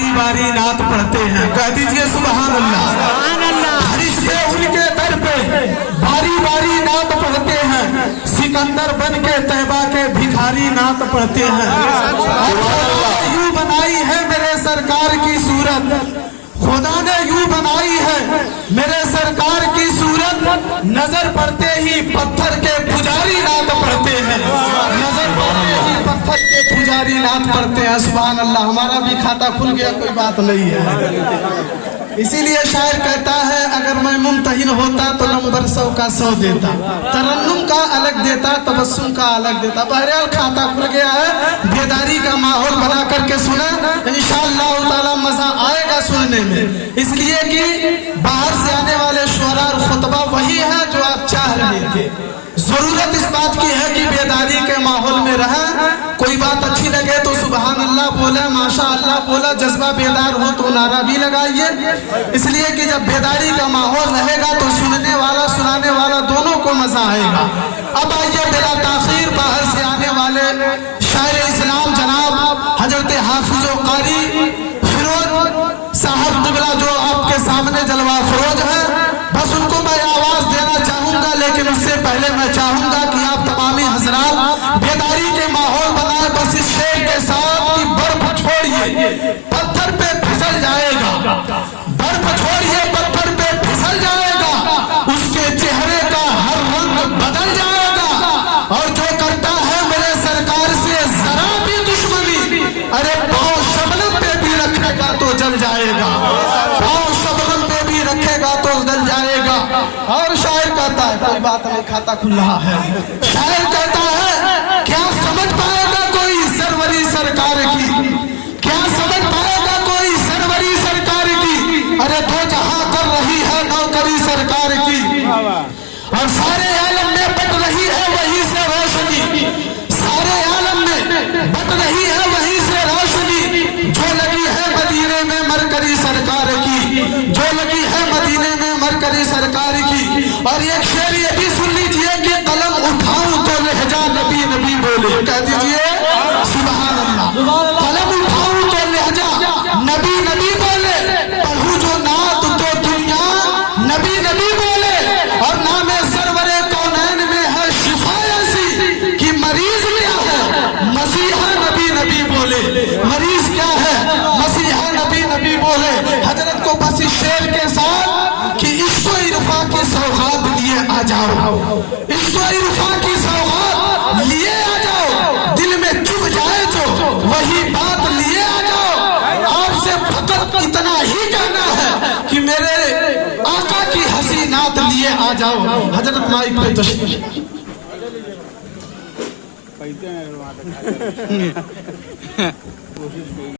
बारी बारी नात पढ़ते हैं। कह दीजिए सुभान अल्लाह। फरिश्ते उनके दर पे बारी बारी नात पढ़ते हैं। सिकंदर बन के तैबा के भिखारी नात पढ़ते हैं। यूं बनाई है मेरे सरकार की सूरत, खुदा ने यूं बनाई है मेरे सरकार की सूरत, नजर पड़ते ही पत्थर के पुजारी नात पढ़ते हैं। नजर पड़ते ही पत्थर के पुजारी नात पढ़ते हैं। सुभान अल्लाह। हमारा भी खाता खुल गया, कोई बात नहीं है। इसीलिए शायर कहता है, अगर मैं मुमतहिन होता तो नंबर 100 का 100 देता, तरन्नुम का अलग देता, तबस्सुम का अलग देता। बहरहाल खाता खुल गया है, बेदारी का माहौल बना करके सुना, इंशाअल्लाह ताला मजा आएगा सुनने में। इसलिए कि बाहर से आने वाले शुअरा और खुतबा वही है जो आप चाह रहे थे। जरूरत इस बात की है कि बेदारी के माहौल में रहे। कोई बात अच्छी लगे तो सुभान अल्लाह बोले, माशा अल्लाह बोला, जज्बा बेदार हो तो नारा भी लगाइए। इसलिए कि जब बेदारी का माहौल रहेगा तो सुनने वाला सुनाने वाला दोनों को मजा आएगा। अब आइए बिला ताखीर बाहर से आने वाले शायर इस्लाम जनाब हजरत हाफिज कारी फिरोज साहब क़िबला जो आपके सामने जलवा फरोज है, बस उनको मैं आवाज देना चाहूंगा। लेकिन उससे पहले मैं चाहूंगा कि आप तमामी हजरात बेदारी के माहौल बनाए। बस इस शेर के साथ कि बर्फ छोड़िए पत्थर पे फिसल जाएगा, बर्फ छोड़िए पत्थर पे फिसल जाएगा, उसके चेहरे का हर रंग बदल जाएगा। और जो करता है मेरे सरकार से जरा भी दुश्मनी, अरे पाँव शबनम पे भी रखेगा तो जल जाएगा, पाँव शबनम पे भी रखेगा तो जल जाएगा। और शायर कहता है, कोई बात नहीं, खाता खुल रहा है। शायर कहता है, क्या समझ पाएगा कोई सरवरी सरकार की, क्या समझ पाएगा कोई सरवरी सरकार की, अरे दो जहां कर रही है नौकरी सरकार की। और सारे आलम में बट रही है वहीं से रोशनी, सारे आलम में बट रही है वहीं से रोशनी, जो लगी है मदीने में मरकरी सरकार की, जो लगी है मदीने में मरकरी सरकार की। और एक शेर ये भी सुन लीजिए कि कलम उठाऊं तो लहजा नबी नबी बोले। कह दीजिए सुभान अल्लाह। कलम उठाऊं तो लहजा नबी नबी बोले, पढ़ूं जो नात तो दुनिया नबी नबी बोले। और नाम सरवरे कौनैन में है शिफा ऐसी कि मरीज क्या है मसीहा नबी नबी बोले। मरीज क्या है मसीहा नबी नबी बोले। हजरत को बस इस शेर के साथ कि इश्क़ इरफा की सौगात लिए आ जाओ, इश्क़ इरफा की सौगात लिए आ जाओ, दिल में चुभ जाए जो वही बात लिए आ जाओ। आपसे फकत इतना ही कहना है कि मेरे आका की हंसी नात लिए आ जाओ। हजरत माइक पे तशरीफ।